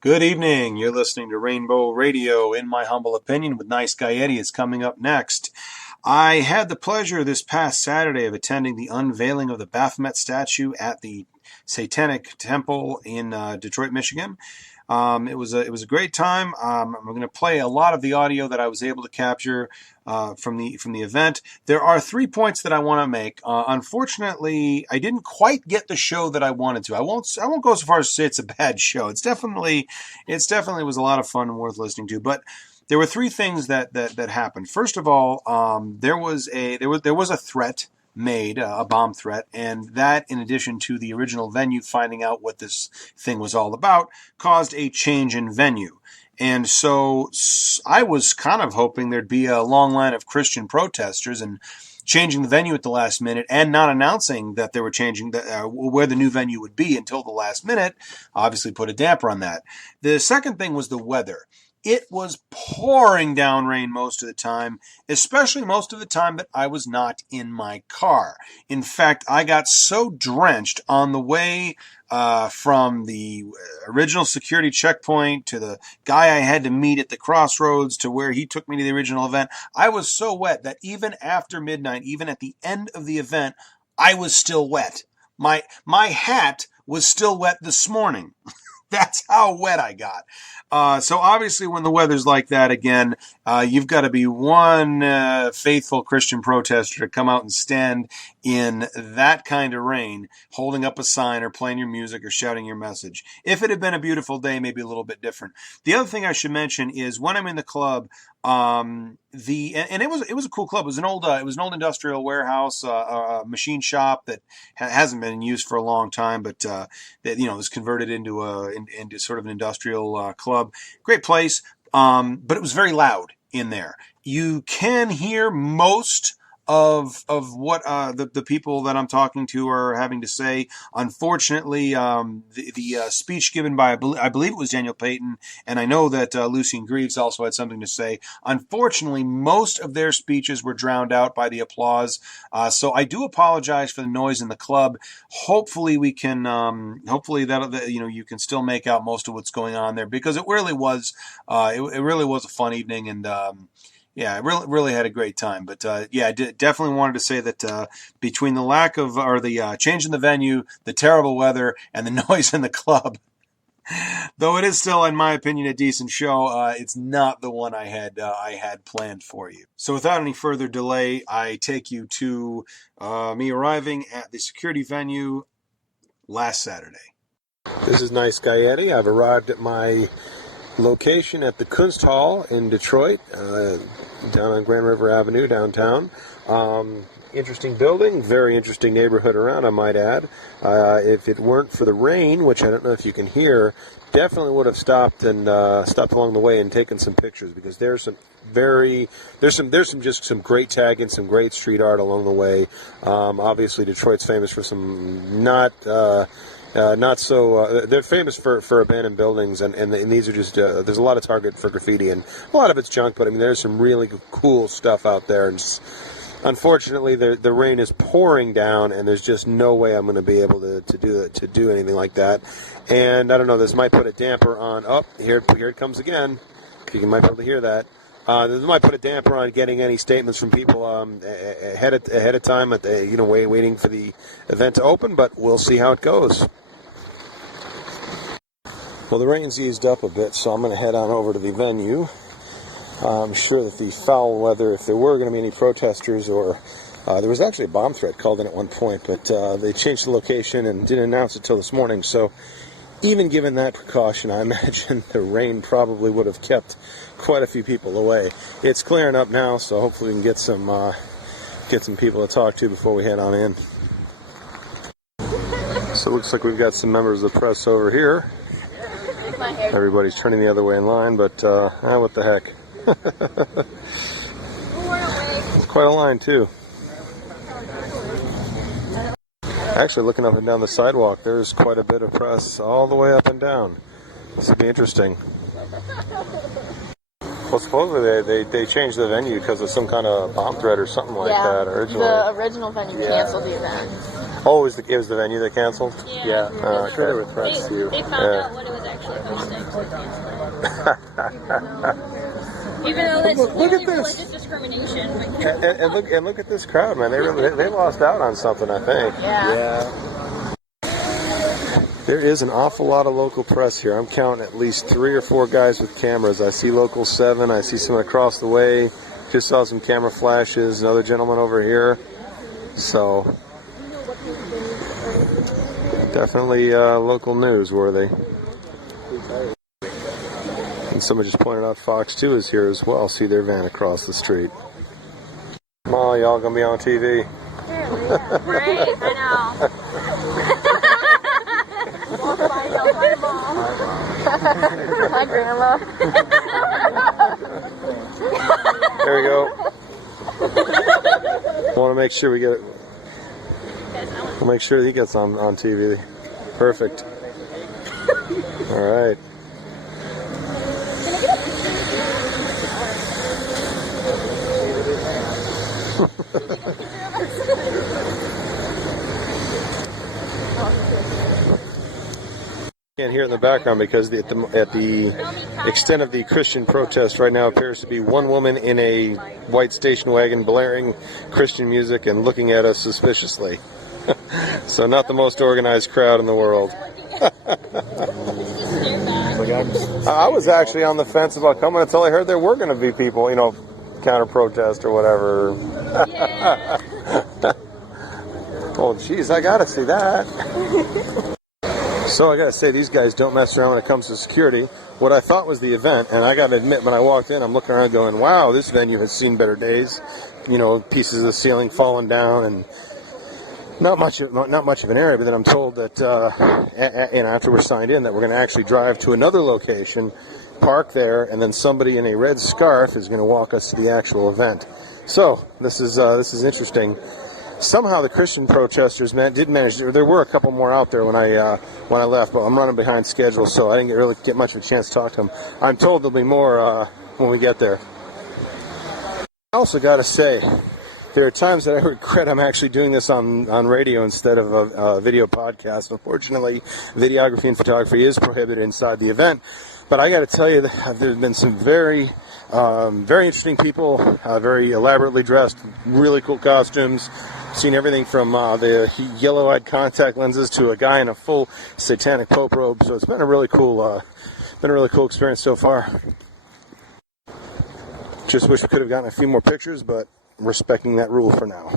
Good evening. You're listening to Rainbow Radio. In my humble opinion, with Niceguy Eddie is coming up next. I had the pleasure this past Saturday of attending the unveiling of the Baphomet statue at the Satanic Temple in Detroit, Michigan. It was a great time. I'm going to play a lot of the audio that I was able to capture from the event. There are 3 points that I want to make. Unfortunately, I didn't quite get the show that I wanted to. I won't go so far as to say it's a bad show. It's definitely was a lot of fun and worth listening to. But there were 3 things that happened. First of all, there was a threat made, a bomb threat, and that, in addition to the original venue finding out what this thing was all about, caused a change in venue. And so I was kind of hoping there'd be a long line of Christian protesters, and changing the venue at the last minute and not announcing that they were changing where the new venue would be until the last minute obviously put a damper on that. The second thing was the weather. It was pouring down rain most of the time, especially most of the time that I was not in my car. In fact, I got so drenched on the way from the original security checkpoint to the guy I had to meet at the crossroads to where he took me to the original event. I was so wet that even after midnight, even at the end of the event, I was still wet. My hat was still wet this morning. That's how wet I got. So obviously when the weather's like that again, you've got to be one faithful Christian protester to come out and stand in that kind of rain, holding up a sign or playing your music or shouting your message. If it had been a beautiful day, maybe a little bit different. The other thing I should mention is when I'm in the club, and it was a cool club. It was an old industrial warehouse, machine shop that hasn't been in use for a long time, but that was converted into sort of an industrial club. Great place, but it was very loud in there. You can hear most of what the people that I'm talking to are having to say. Unfortunately, the speech given by I believe it was Daniel Payton, and I know that Lucian Greaves also had something to say. Unfortunately, most of their speeches were drowned out by the applause. So I do apologize for the noise in the club. Hopefully we can. Hopefully that you can still make out most of what's going on there, because it really was. It really was a fun evening, and. Yeah, I really had a great time. But I definitely wanted to say that between the lack of, or the change in the venue, the terrible weather, and the noise in the club, though it is still, in my opinion, a decent show, it's not the one I had planned for you. So without any further delay, I take you to me arriving at the security venue last Saturday. This is Niceguy Eddie. I've arrived at my location at the Kunsthal in Detroit, down on Grand River Avenue, downtown. Interesting building, very interesting neighborhood around, I might add. If it weren't for the rain, which I don't know if you can hear, definitely would have stopped along the way and taken some pictures, because there's some great tagging, some great street art along the way. Obviously, Detroit's famous for some they're famous for abandoned buildings, and these are just, there's a lot of target for graffiti, and a lot of it's junk, but I mean, there's some really cool stuff out there, and unfortunately, the rain is pouring down, and there's just no way I'm going to be able to do anything like that, and I don't know, this might put a damper on, here it comes again, you might be able to hear that. This might put a damper on getting any statements from people ahead of time, waiting for the event to open, but we'll see how it goes. Well, the rain's eased up a bit, so I'm going to head on over to the venue. I'm sure that the foul weather, if there were going to be any protesters, or there was actually a bomb threat called in at one point, but they changed the location and didn't announce it till this morning, so even given that precaution, I imagine the rain probably would have kept quite a few people away. It's clearing up now, so hopefully we can get some people to talk to before we head on in. So it looks like we've got some members of the press over here. Everybody's turning the other way in line, but what the heck. It's quite a line, too. Actually, looking up and down the sidewalk, there's quite a bit of press all the way up and down. This will be interesting. Well, supposedly they changed the venue because of some kind of bomb threat or something like that originally. The original venue canceled the event. It was the venue that canceled? Yeah. I'm sure there were threats too. They found out what it was actually hosting. Even though that's Look at this. religious discrimination. And look at this crowd, man. They lost out on something, I think. Yeah. There is an awful lot of local press here. I'm counting at least 3 or 4 guys with cameras. I see Local 7. I see someone across the way. Just saw some camera flashes. Another gentleman over here. So, definitely local news worthy. And someone just pointed out Fox 2 is here as well. See their van across the street. Come on, y'all gonna be on TV. Right? I know. Hi, Grandma. There we go. Want to make sure we get it. We'll make sure he gets on TV. Perfect. All right. Can't hear it in the background because at the extent of the Christian protest right now appears to be one woman in a white station wagon blaring Christian music and looking at us suspiciously. So not the most organized crowd in the world. I was actually on the fence about coming until I heard there were going to be people, counter-protest or whatever. Oh, geez, I got to see that. So I gotta say, these guys don't mess around when it comes to security. What I thought was the event, and I gotta admit, when I walked in, I'm looking around going, wow, this venue has seen better days. Pieces of the ceiling falling down, and not much of an area. But then I'm told that, after we're signed in, that we're going to actually drive to another location, park there, and then somebody in a red scarf is going to walk us to the actual event. So this is interesting. Somehow the Christian protesters did manage. There were a couple more out there when I left, but I'm running behind schedule, so I didn't really get much of a chance to talk to them. I'm told there'll be more when we get there. I also got to say, there are times that I regret I'm actually doing this on radio instead of a video podcast. Unfortunately, videography and photography is prohibited inside the event. But I got to tell you, there have been some very interesting people, very elaborately dressed, really cool costumes. Seen everything from the yellow-eyed contact lenses to a guy in a full Satanic Pope robe. So it's been a really cool experience so far. Just wish we could have gotten a few more pictures, but respecting that rule for now.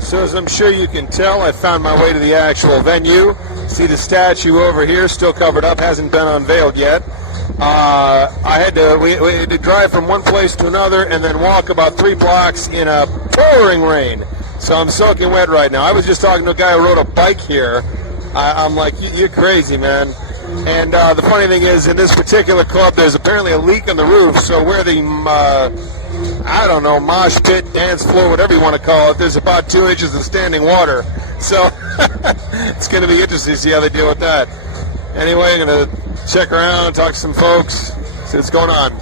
So as I'm sure you can tell, I found my way to the actual venue. See the statue over here, still covered up, hasn't been unveiled yet. We had to drive from one place to another and then walk about 3 blocks in a pouring rain. So I'm soaking wet right now. I was just talking to a guy who rode a bike here. I'm like, you're crazy, man. And the funny thing is, in this particular club, there's apparently a leak on the roof. So where the, mosh pit, dance floor, whatever you want to call it, there's about 2 inches of standing water. So it's going to be interesting to see how they deal with that. Anyway, I'm going to check around, talk to some folks, see what's going on.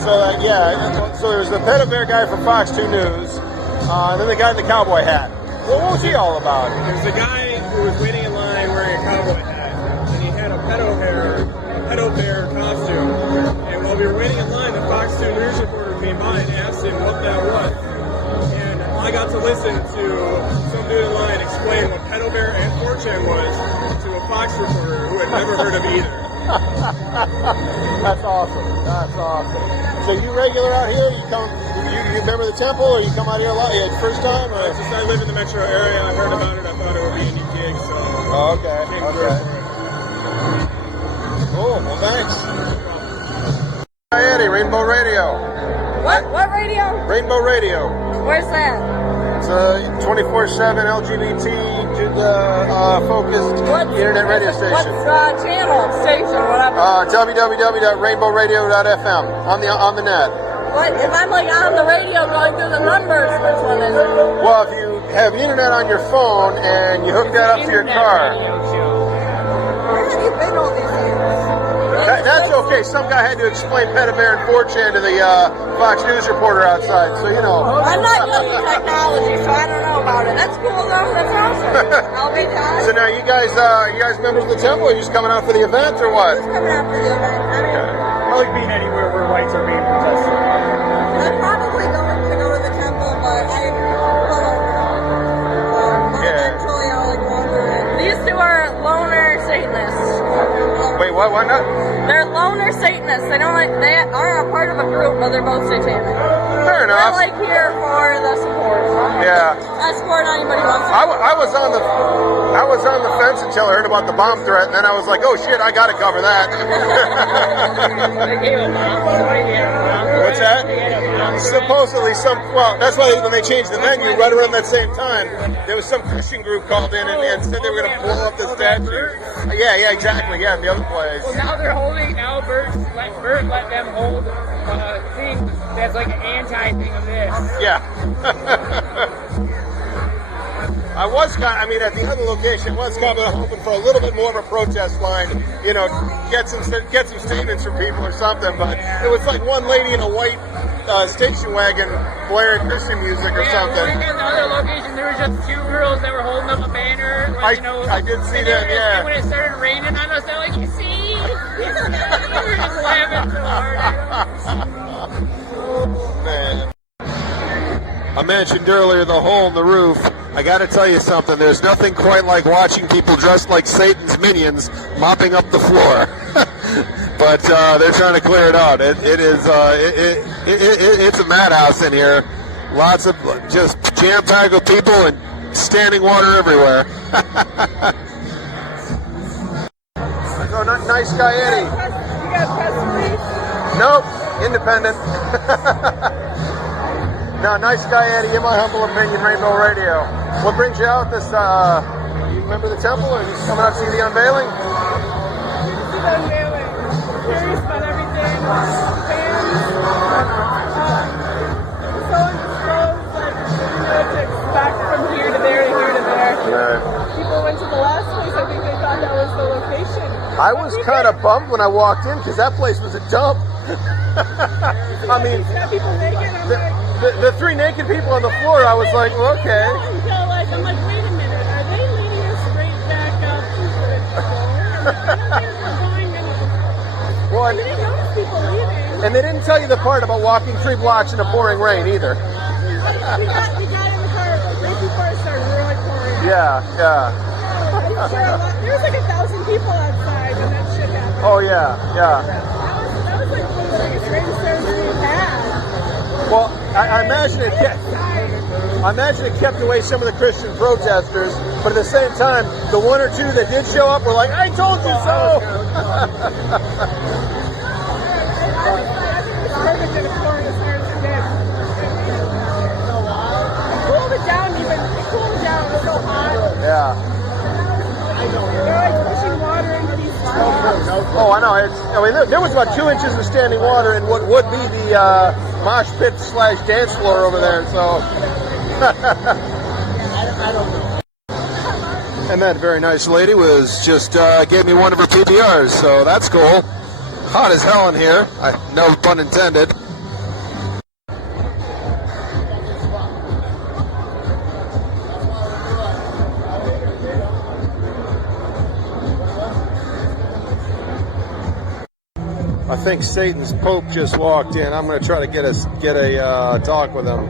So there's the pedo bear guy from Fox 2 News, and then the guy in the cowboy hat. Well, what was he all about? There's a guy who was waiting in line wearing a cowboy hat, and he had a pedo bear costume. And while we were waiting in line, the Fox 2 News reporter came by and asked him what that was. And I got to listen to some dude in line explain what pedo bear and 4chan was to a Fox reporter who had never heard of either. That's awesome. That's awesome. So you regular out here? You remember the temple, or you come out here a lot? First time, or? Since I live in the metro area, I heard about it. I thought it would be a neat gig, so. Oh, okay. Cool. Well, thanks. Hi, Eddie, Rainbow Radio. What radio? Rainbow Radio. Where's that? It's a 24/7 LGBT focused internet radio station. What's station, whatever? www.rainbowradio.fm on the net. What if I'm on the radio going through the numbers? Which one is it? Well, if you have internet on your phone and you hook that up to your car. Where have you been all these years? That's okay. Some guy had to explain pedo bear and 4chan to the Fox News reporter outside, so I'm not good at technology, so I don't know about it. That's cool though. That's awesome. I'll be done. So now you guys members of the temple? Are you just coming out for the event or what? Who's coming out for the event? I like being anywhere where rights are being protested. I'm probably going to go to the temple, but I eventually I'll like wander in. These two are loner Satanists. Wait, what? Why not? They're loner Satanists. They are a part of a group, but they're both satanic. Fair enough. They're like here for the support. Yeah. I support anybody who wants to. I was on the fence until I heard about the bomb threat, and then I was like, oh shit, I gotta cover that. What's that? Supposedly that's why when they changed the venue, right around that same time, there was some Christian group called in and said they were gonna blow up the statue. Yeah, exactly. Yeah, the other place. Well, now they're holding. Now Bert let them hold a thing that's like an anti-thing of this. Yeah. At the other location, I was kind of hoping for a little bit more of a protest line, get some statements from people or something, but it was like one lady in a white station wagon blaring Christian music or something. I think at the other location, there were just two girls that were holding up a banner. I did see that, yeah. And when it started raining on us, they're like, you see? We were just laughing so hard. Man. I mentioned earlier the hole in the roof. I got to tell you something. There's nothing quite like watching people dressed like Satan's minions mopping up the floor. But they're trying to clear it out. It's a madhouse in here. Lots of just jam-packed with people and standing water everywhere. So Niceguy Eddie. You got press release? Nope, independent. No, Niceguy Eddie, in my humble opinion, Rainbow Radio. What brings you out this, you remember the temple, or are you just coming out to see the unveiling? This is unveiling. Curious about everything. Fans. So indisposed, like, didn't know what to expect from here to there to here to there. Right. People went to the last place, I think they thought that was the location. I was kind of bummed when I walked in, because that place was a dump. I mean, People naked, I'm like... The three naked people on the floor, I was like, well, okay. I'm like, wait a minute, are they leading us straight back up to the floor? I don't think we're going anywhere. Well, I didn't notice people leaving. and they didn't tell you the part about walking 3 blocks in a pouring rain either. We got in the car right before it started. We were like pouring. Yeah. There was like 1,000 people outside when that shit happened. Oh, yeah. That was like one of the biggest rainstorms we've had. Well, I imagine it kept away some of the Christian protesters, but at the same time, the one or two that did show up were like, I told you so! I think it was perfect that it's pouring as hard as it did. It cooled it down even. It cooled it down. It was so hot. Yeah. They're like pushing water into these tubs. Oh, I know. There was about 2 inches of standing water in what would be the mosh pit / dance floor over there, so... I don't know. And that very nice lady was just gave me one of her PBRs, so that's cool. Hot as hell in here. No pun intended. I think Satan's Pope just walked in. I'm going to try to get a talk with him.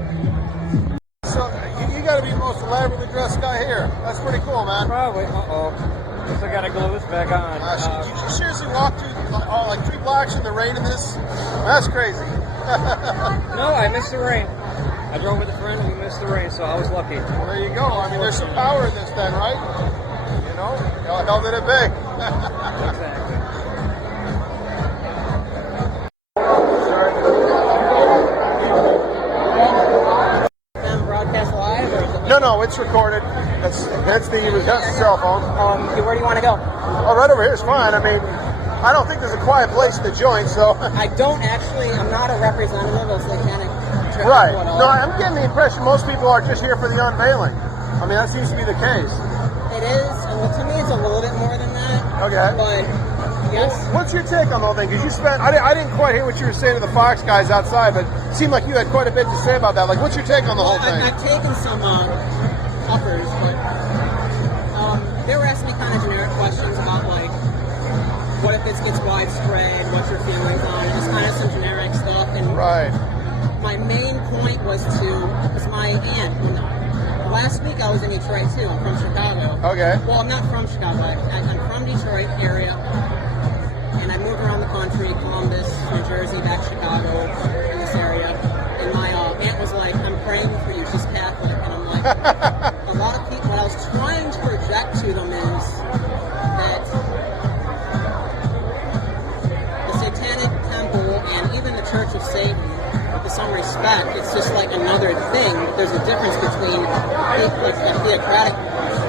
So you got to be the most elaborately dressed guy here. That's pretty cool, man. Probably. Still got to glue this back on. Did you seriously walk through like 3 blocks in the rain in this? That's crazy. No, I missed the rain. I drove with a friend and we missed the rain, so I was lucky. Well, there you go. I mean, there's some power in this then, right? Hell did it big. Exactly. No, it's recorded. That's the cell phone. Where do you want to go? Oh, right over here is fine. I mean, I don't think there's a quiet place in the joint, so... I don't actually, I'm not a representative of Satanic Temple Right. at all. No, I'm getting the impression most people are just here for the unveiling. I mean, that seems to be the case. It is, well, to me it's a little bit more than that. Okay. But, yes. What's your take on the whole thing? Because you spent... I didn't quite hear what you were saying to the Fox guys outside, but it seemed like you had quite a bit to say about that. Like, what's your take on the whole thing? I've taken some uppers, but they were asking me kind of generic questions about, like, what if this gets widespread, what's your feelings on it, just kind of some generic stuff. And Right. my main point was my aunt. Last week I was in Detroit too. I'm from Chicago. Okay. Well, I'm not from Chicago. I'm from Detroit area, and I moved around the country, Columbus, New Jersey, back to Chicago, in this area. And my aunt was like, "I'm praying for you. She's Catholic," and I'm like, a lot of people. What I was trying to project to them is that the Satanic Temple and even the Church of Satan, with some respect, it's just like another thing. There's a difference between theocratic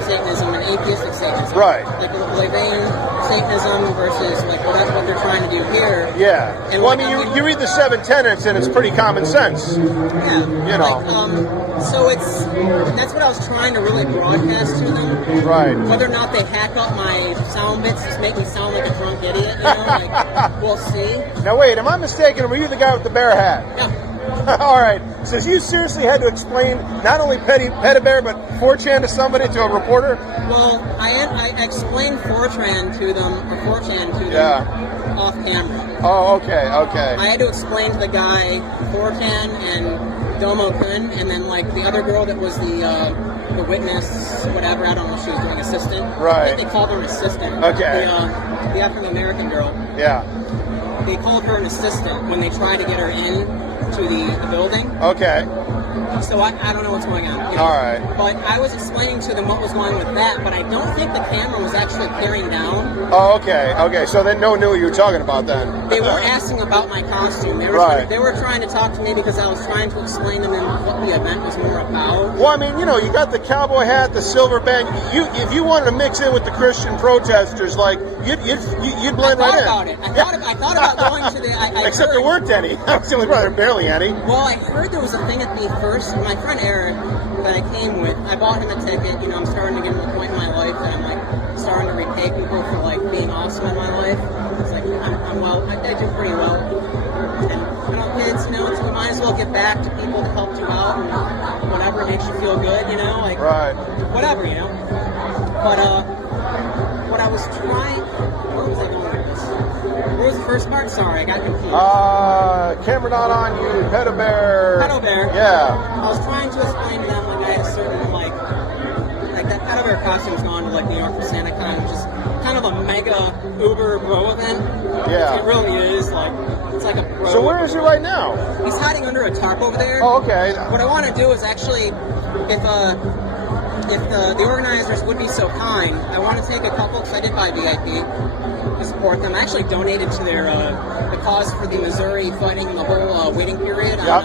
Satanism and atheistic Satanism. Right. Like Levian Satanism versus like what they're trying to do here. Yeah. And Well, I mean, you read the 7 Tenets, and it's pretty common sense. Yeah. You know. Like, so that's what I was trying to really broadcast to them. Right. Whether or not they hack up my sound bits, just make me sound like a drunk idiot, you know, like, we'll see. Now, wait, am I mistaken? Were you the guy with the bear hat? Yeah. All right. So you seriously had to explain not only Pet-a-Bear, but 4chan to somebody, to a reporter? Well, I explained 4chan to them, or 4chan to them, Yeah. off camera. Oh, okay. I had to explain to the guy 4chan and Domo Kun, and then like the other girl that was the witness, whatever. I don't know if she was doing assistant. Right. I think they called her an assistant. Okay. The African American girl. Yeah. They called her an assistant when they tried to get her in to the building. Okay. So I don't know what's going on. You know? All right. But I was explaining to them what was going on with that, but I don't think the camera was actually carrying down. Oh, okay. Okay. So then no one knew what you were talking about then. They were asking about my costume. They were, Right. they were trying to talk to me because I was trying to explain to them what the event was more about. Well, I mean, you know, you got the cowboy hat, the silver band. If you wanted to mix in with the Christian protesters, like you'd blend right in. I thought about going to the. Except there weren't any. I was the only brother, barely any. Well, I heard there was a thing at the first. My friend Eric, that I came with, I bought him a ticket. You know, I'm starting to get to a point in my life that I'm like starting to repay people for like being awesome in my life. It's like I'm well. I do pretty well. And you know, kids, you know, you might as well give back to people that helped you out and whatever makes you feel good. You know, like Right. whatever. You know. But what I was trying. Where was I going with this? What was the first part? Sorry, I got confused. Camera not on you, Pet-a-Bear. Pet-a-Bear. Yeah. I was trying to explain to them like I had a certain like that Pet-a-Bear costume's gone to like New York for SantaCon, which is kind of a mega Uber bro event. Yeah. It really is like it's like a bro. So where is he right now? He's hiding under a tarp over there. Oh, okay. What I want to do is actually, if the organizers would be so kind, I want to take a couple, because I did buy VIP, to support them. I actually donated to their the cause for the Missouri fighting the whole waiting period. Yep.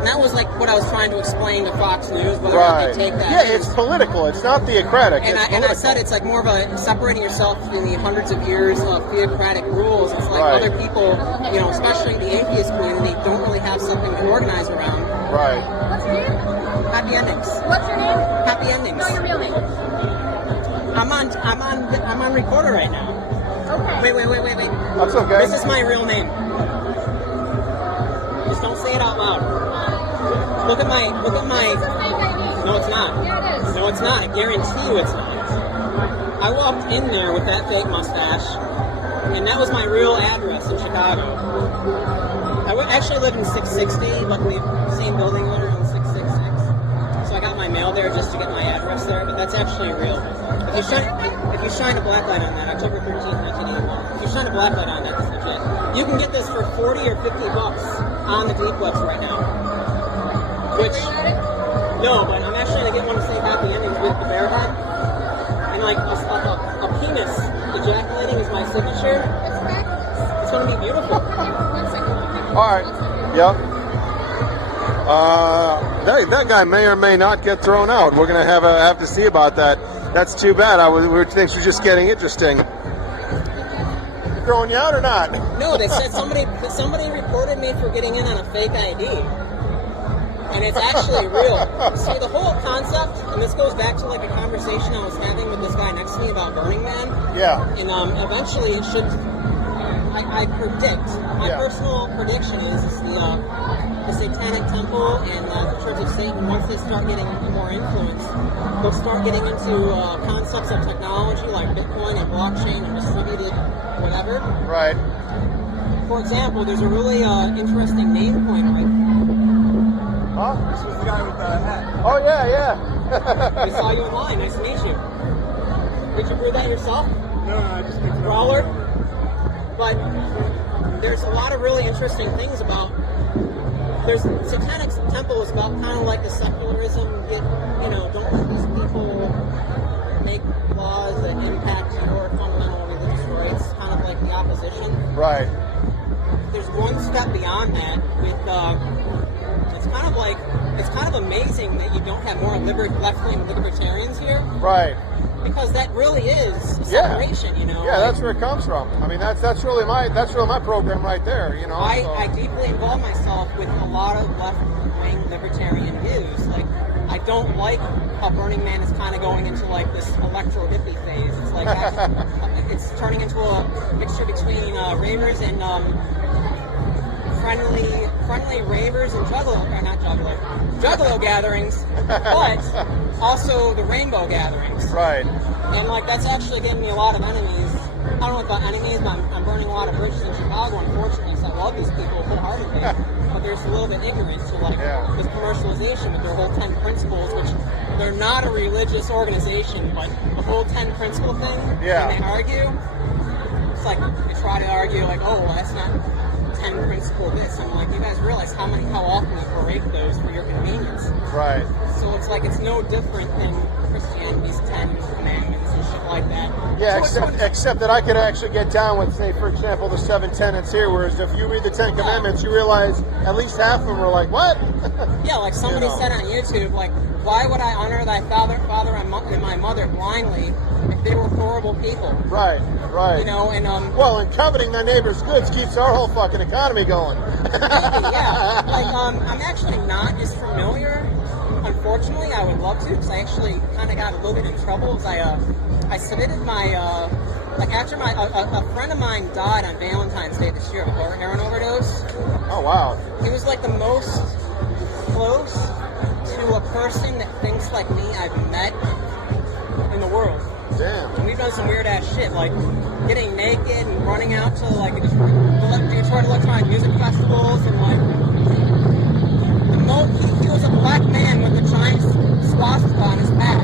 And that was like what I was trying to explain to Fox News, whether or not they take that. Yeah, it's political. It's not theocratic. And I said it's like more of a separating yourself in the hundreds of years of theocratic rules. It's like Right. other people, you know, especially the atheist community, don't really have something to organize around. Right. What's your name? Happy endings. What's your name? Happy endings. No, your real name. I'm on recorder right now. Okay. Wait. That's okay. This is my real name. Just don't say it out loud. Look at my. No, it's not. Yeah, it is. No, it's not. I guarantee you it's not. I walked in there with that fake mustache, and that was my real address in Chicago. I actually live in 660, like the same building there on 666. So I got my mail there just to get my address there, but that's actually real. If you shine a black light on that, October 13th, 1981. If you shine a black light on that, it's legit. You can get this for 40 or 50 bucks on the Deep Webs right now. Which, no, but I'm actually going to get one to say happy endings with the bear head. And like a penis ejaculating is my signature. It's going to be beautiful. All right. Yep. That guy may or may not get thrown out. We're gonna have to see about that. That's too bad. Things were just getting interesting. Throwing you out or not? No, they said somebody reported me for getting in on a fake ID. And it's actually real. See, the whole concept, and this goes back to like a conversation I was having with this guy next to me about Burning Man. Yeah. And eventually it should. I predict. My personal prediction is the Satanic Temple and the Church of Satan, once they start getting more influence, they'll start getting into concepts of technology like Bitcoin and blockchain and distributed whatever. Right. For example, there's a really interesting name coiner. Huh? This was the guy with the hat. Oh, yeah. I saw you online. Nice to meet you. Did you brew that yourself? No, I just picked it up. Brawler? But there's a lot of really interesting things about. There's Satanic Temple is about kind of like the secularism. Don't let these people make laws that impact your fundamental religious rights. Kind of like the opposition. Right. There's one step beyond that. With it's kind of amazing that you don't have more left-wing libertarians here. Right. Because that really is a separation, Yeah, that's where it comes from. I mean, that's really my program right there, I deeply involve myself with a lot of left-wing libertarian views. Like, I don't like how Burning Man is kind of going into like this electro-hippie phase. It's like it's turning into a mixture between ravers and friendly ravers and juggalo gatherings, but also the rainbow gatherings. Right. And like that's actually giving me a lot of enemies. I don't know about enemies, but I'm burning a lot of bridges in Chicago, unfortunately, because I love these people wholeheartedly. But there's a little bit ignorant to like this commercialization with their whole 10 principles, which they're not a religious organization, but the whole 10 principle thing, when they argue, it's like they try to argue like, oh, well, that's not 10 principle this. I'm like, you guys realize how often you berate those for your convenience. Right. So it's like it's no different than Christianity's 10 commandments and shit like that. Yeah, so except that I could actually get down with, say, for example, the 7 tenets here, whereas if you read the 10 commandments, you realize at least half of them are like, what? Yeah, like somebody said on YouTube, like, why would I honor thy father and my mother blindly if they were horrible people? Right. And coveting thy neighbor's goods keeps our whole fucking economy going. Maybe, yeah. Like, I'm actually not as familiar. Unfortunately, I would love to, because I actually kind of got a little bit in trouble. Because I submitted my, after a friend of mine died on Valentine's Day this year of a heroin overdose. Oh, wow. He was like the most close to a person that thinks like me I've met in the world. Damn. And we've done some weird ass shit, like getting naked and running out to like Detroit electronic music festivals, and like he was a black man with a giant swastika on his back.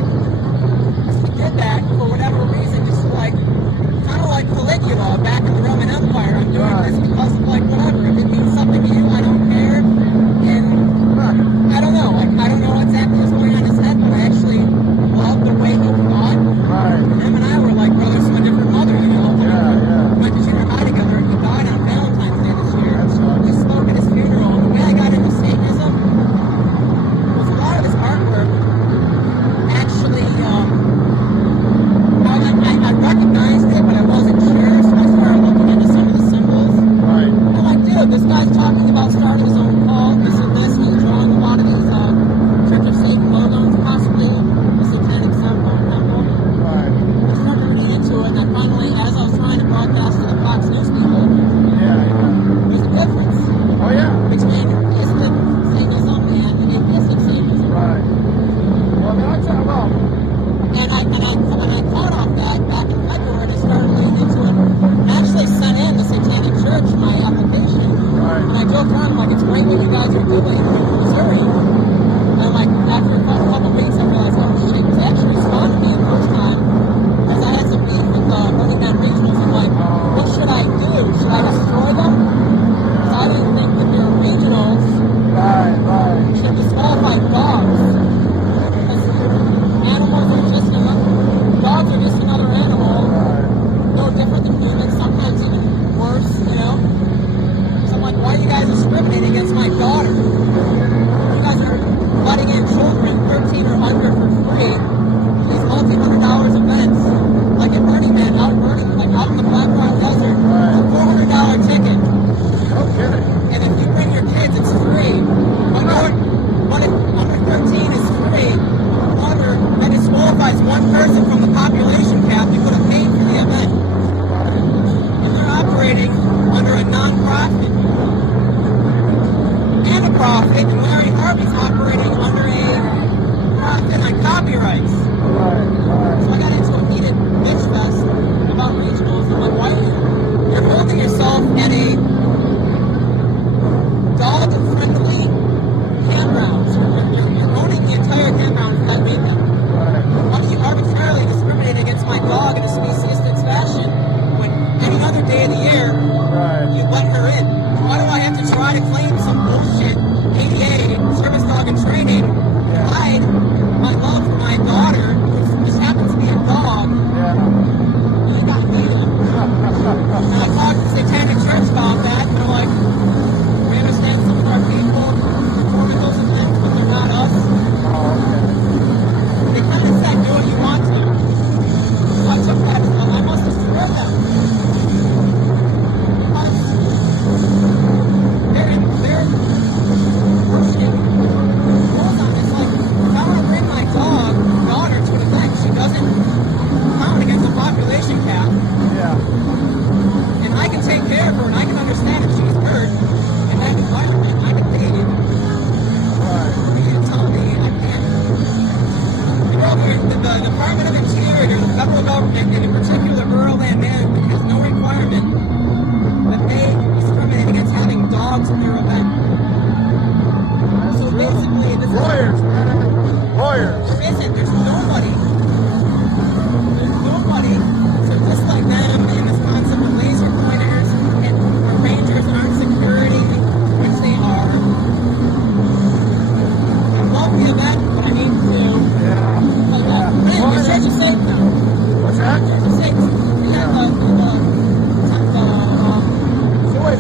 He did that for whatever reason, just to like kind of like Caligula back in the Roman Empire. I'm doing this because of like whatever. If it means something to you, I don't care. And I don't know. Like I don't know exactly what's going on in his head, but I actually love the way he thought. Right. Him and I were like brothers from a different mother, We went to junior high together. He died on Valentine's Day this year. We spoke at his funeral. And the way I got into Satanism was a lot of his artwork actually, I recognized it, but I wasn't sure, so I started looking into some of the symbols. Right. I'm like, dude, this guy's talking about starting his own cult, this and this, and he's drawing a lot of these Church of Satan logos, possibly the Satanic Temple. Right. I started reading into it, and then finally, as I was trying to broadcast to the Fox News people, there's a difference between theistic Satanism and atheistic Satanism. Right. Well, I mean, I tell you about. And I caught off that back in February, and I started reading into it. I actually sent in the Satanic Church my application, and I joked around like, it's great what you guys are doing in Missouri. And like after a couple weeks, I realized, oh shit, they actually responded to me the first time because I had some beef with running down regionals. I'm like, what should I do? Should I destroy them? Because I didn't think that they're regionals. Right. Should disqualify dogs. Because animals are just dogs are just another animal. No different than humans, sometimes even worse, So I'm like, why are you guys discriminating against my daughter? You guys are letting in children 13 or under for free to these multi-$100 events, like at Burning Man, out in the Black Rock Desert. It's a $400 ticket. Okay. And if you bring your kids, it's free. But if under 13 is free, that disqualifies one person from the population cap that could have paid for the event. And they're operating of the year, you let her in. Why do I have to try to claim some bullshit ADA, service dog and training, hide my love for my daughter, who just happens to be a dog? You gotta beat him. And I talked to Satanic Church about that, and they're like, we understand some of our people performing those events, but they're not us. They kind of said, do what you want to. So I took that as well. I must have scared them. They're pushing rules on this. Like, if I want to bring my daughter to an event, she doesn't count against the population cap. And I can take care of her, and I can understand if she's hurt in that environment. I can leave. For me to tell me I can't. You know, the Department of Interior, the federal government, and in particular rural land management, has no requirement that they discriminate against having dogs in their event. So basically, this Lawyers, man. Lawyers. there isn't. There's nobody. There's nobody. So just like them and this concept of laser pointers and rangers aren't security, which they are. I love the event, but I need to. Man, you're such a safe now. What's that? Such a safe.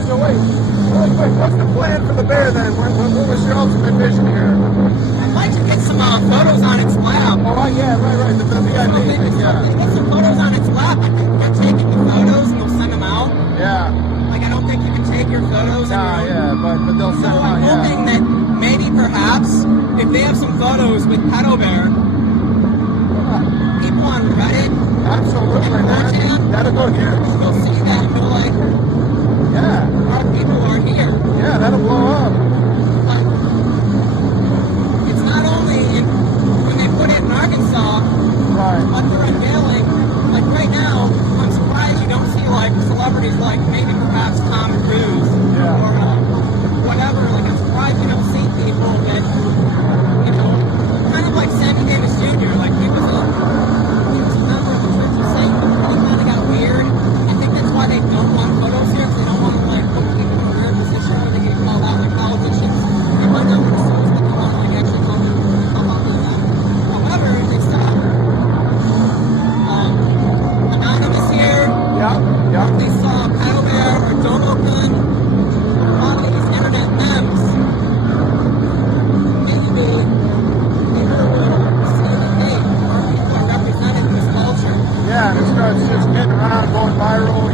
So wait. What's the plan for the bear then? What was your ultimate vision here? I'd like to get some photos on its lap. Oh, yeah, right. The VIP thing, Get some photos on its lap. I think they're taking the photos and they'll send them out. Yeah. Like, I don't think you can take your photos. But they'll send So them I'm out, hoping that maybe perhaps if they have some photos with Pedo Bear, people on Reddit, Absolutely, man. That'll go here. will see that and be like, our people are here. Yeah, that'll blow up. But it's not only when they put it in Arkansas, but they're unveiling. Like right now, I'm surprised you don't see like celebrities like maybe perhaps Tom Cruise or whatever. Like I'm surprised you don't see people that, you know, kind of like Sammy Davis Jr. Like he was a member of the Church of Satan, but he kind of got weird. I think that's why they don't want photos here, because they don't want to like put people in a weird position where they get called out like politicians. They might not want to sue, but they want to like actually help out the event. However, it's anonymous here. They saw Pedo Bear or Donovan or a lot of these internet memes. Maybe they will see that hey, our people are represented in this culture. Yeah, and it's just getting around, going viral,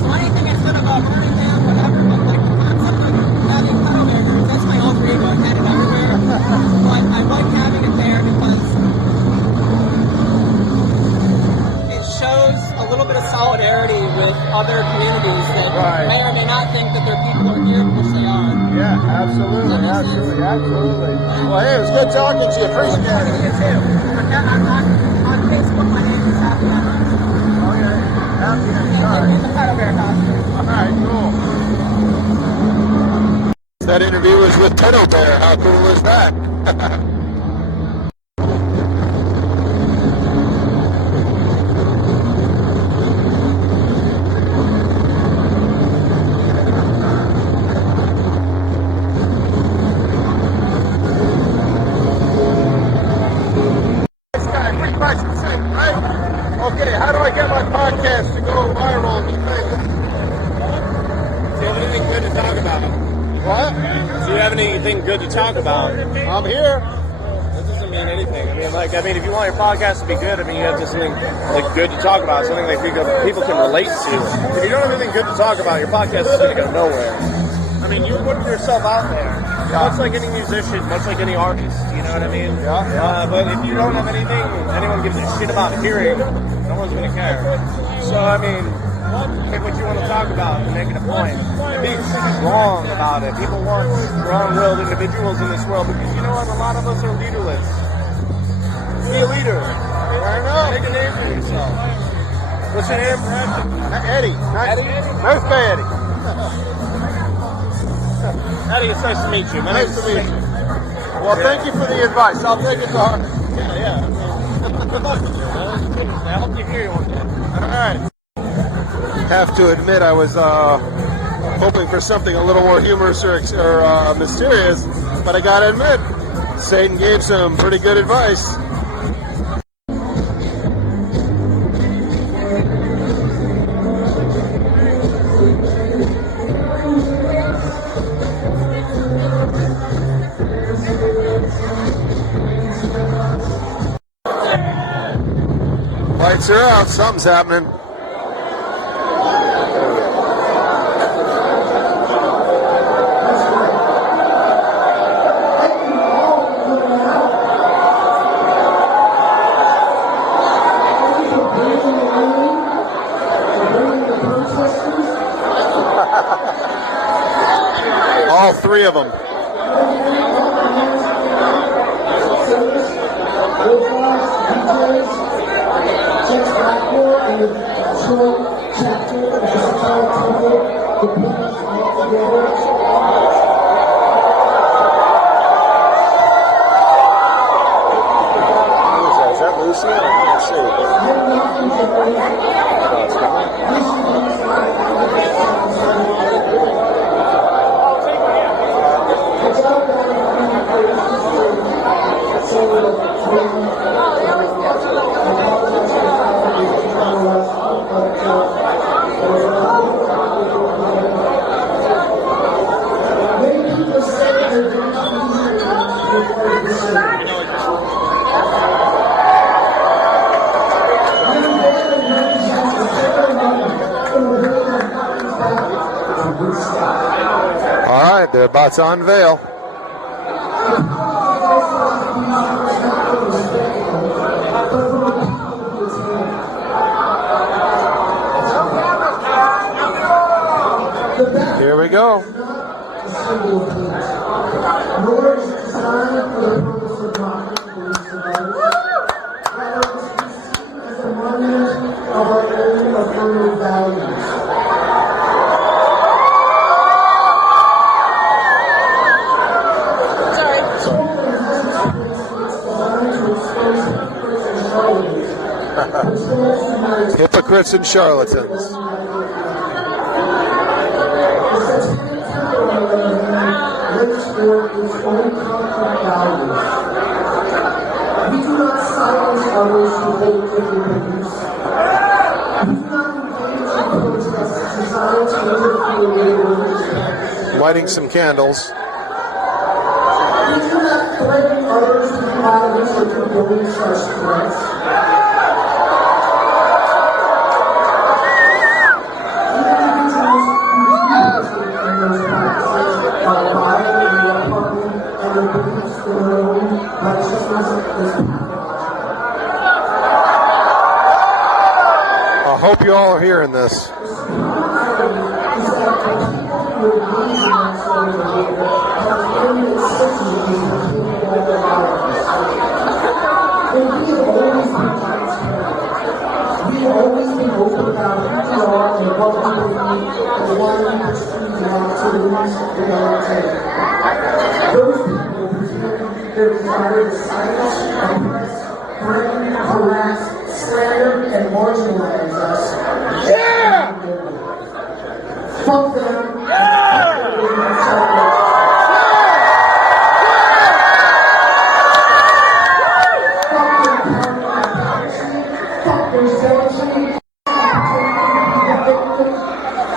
So anything I said about burning them, whatever, but like the concept of having Pedo Bear, that's my alter ego. I've had it everywhere. But I like having it there because it shows a little bit of solidarity with other communities that may or may not think that their people are here, which they are. Yeah, absolutely. Well, hey, it was good talking to you. Appreciate it. You too. On Facebook, my name is Happy Adam. Okay. Happy In the Pedo Bear costume. All right, cool. That interview was with Pedo Bear. How cool is that? Okay, how do I get my podcast to go viral? Do you have anything good to talk about? What? Do you have anything good to talk about? I'm here. That doesn't mean anything. I mean, if you want your podcast to be good, you have to something like good to talk about, something that people can relate to. If you don't have anything good to talk about, your podcast is going to go nowhere. You're putting yourself out there. Much like any musician, much like any artist, you know what I mean? But if you don't have anything anyone gives a shit about hearing, no one's going to care. So, pick what you want to talk about and make it a point. And being strong about it. People want strong-willed individuals in this world because you know what? A lot of us are leaderless. Be a leader. Make a name for yourself. What's your name? Eddie. Niceguy Eddie. Eddie, it's nice to meet you. Nice to meet you. Well, thank you for the advice. I'll take it to heart. Yeah. Good luck with you, man. I hope you hear you one day. All right. have to admit I was hoping for something a little more humorous or mysterious, but I gotta admit, Satan gave some pretty good advice. Lights are out, something's happening. All three of them. Untitled Chapter of the Satanic Temple Baphomet all together. Is that Lucian? I can't see. All right, they're about to unveil. Here we go. Hypocrites and charlatans. We do not silence others who hold different beliefs. We do not engage in protests designed to interfere with religious practice. Lighting some candles. We do not threaten others with violence or condone such threats. I hope you all are hearing this. We've always been open about who we are and what we believe and why we pursue the activities we undertake. Those people present their desire to silence, oppress, threaten, harass, slander, and marginalize us. Yeah! Fuck them. Yeah!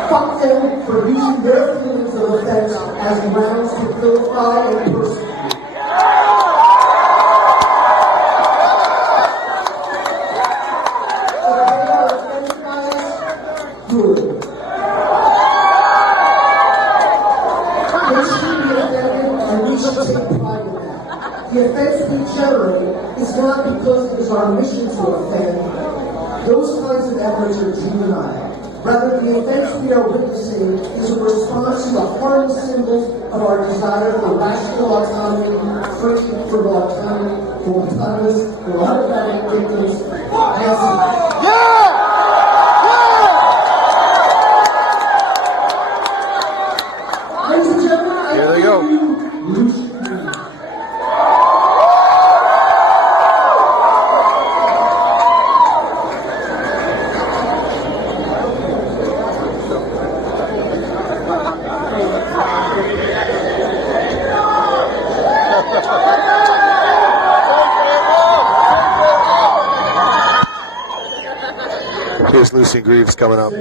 Fuck them for using their feelings of offense as grounds to vilify and persecute. If they are offended by us, good. They should be offended, and we should take pride in that. The offense we generate is not because it is our mission to offend. Those kinds of efforts are juvenile. Rather, the offense we are witnessing is a response to the harmless symbols of our desire for rational autonomy, for equitable autonomy, for autonomous, for automatic victims. Ladies and gentlemen, here they go. Lucian Greaves. Lucian Greaves coming up.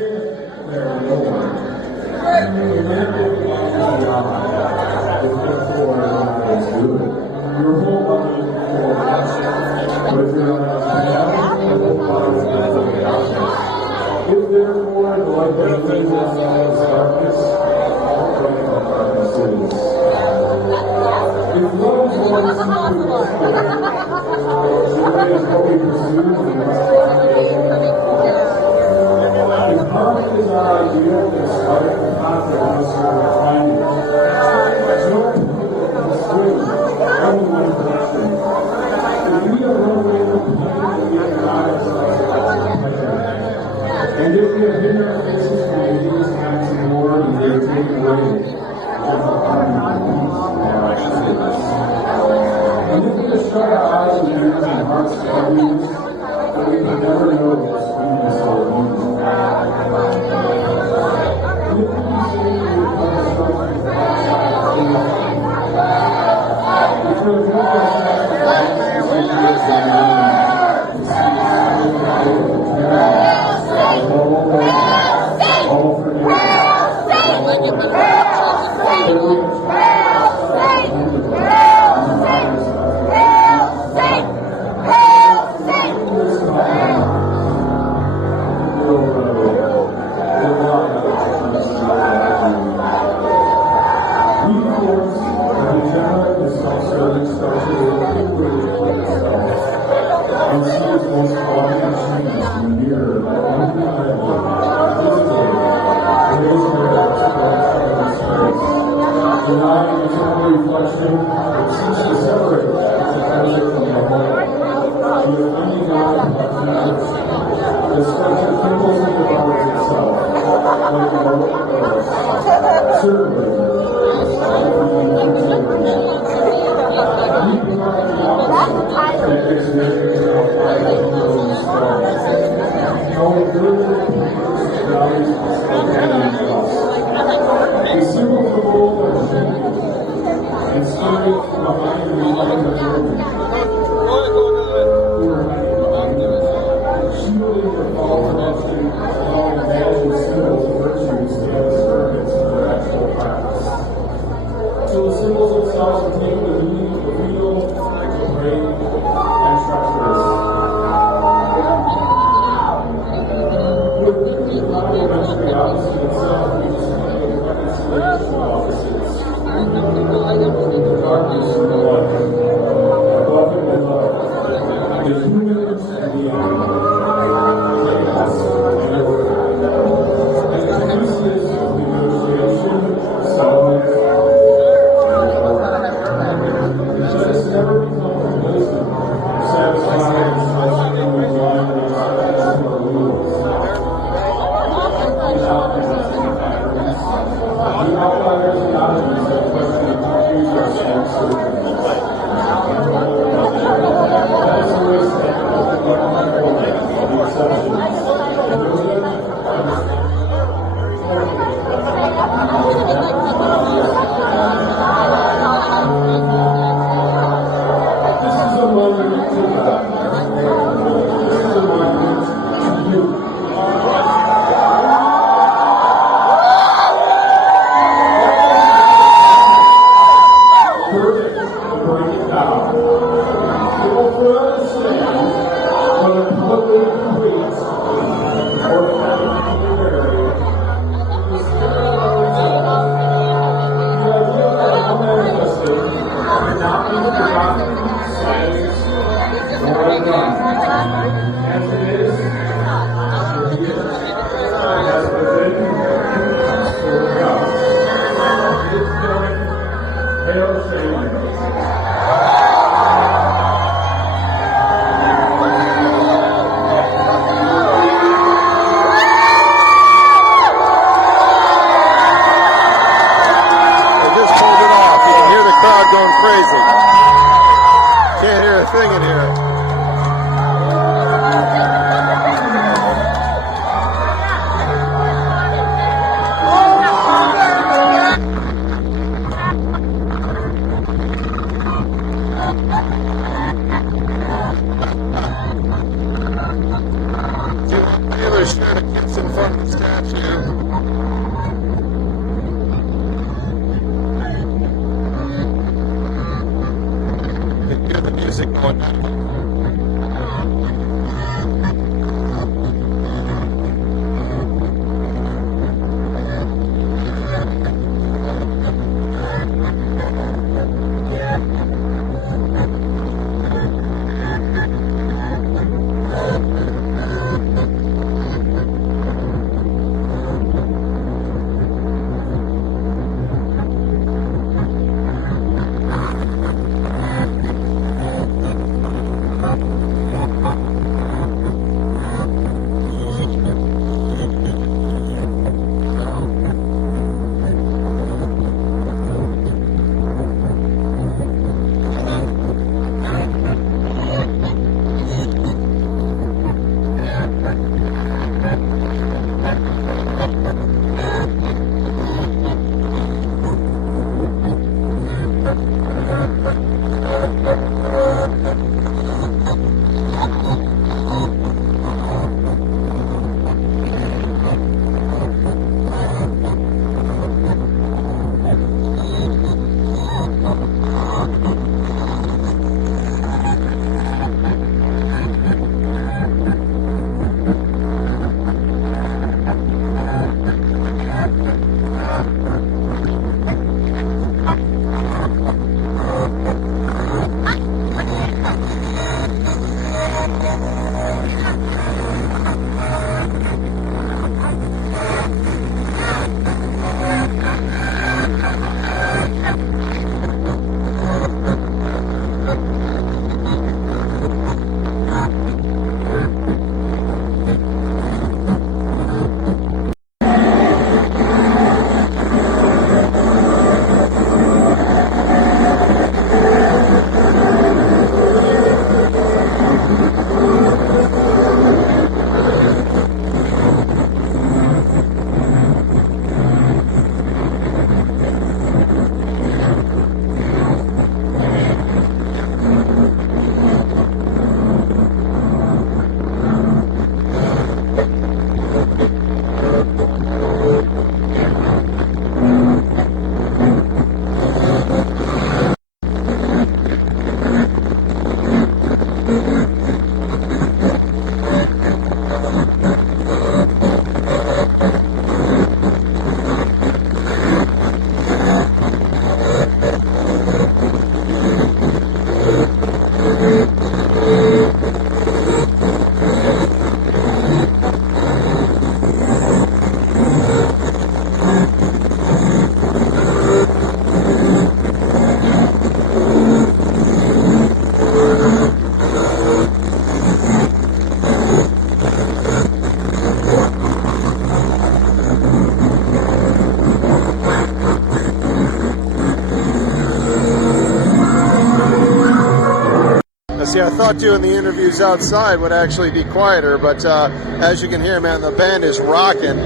See, I thought doing the interviews outside would actually be quieter, but as you can hear, man, the band is rocking.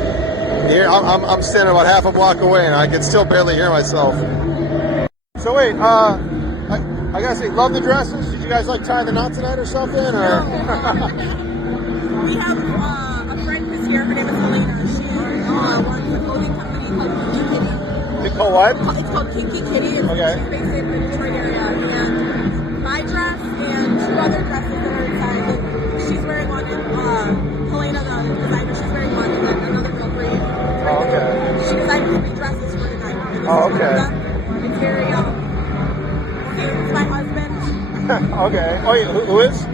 Here, I'm standing about half a block away, and I can still barely hear myself. So wait, I gotta say, love the dresses. Did you guys like tie the knot tonight or something? Or? We have a friend who's here. Her name is Elena. She runs a clothing company called Kinky Kitty. They call what? It's called Kinky Kitty. Okay. She's based in the Detroit area. And my dress and two other dresses that are inside. Like, she's wearing one, and Helena, the designer, she's wearing one, and then another girl, Bree. Oh, okay. She designed 3 dresses for tonight. Oh, okay. It's very, it's my husband. Okay. Oh, yeah. Who is?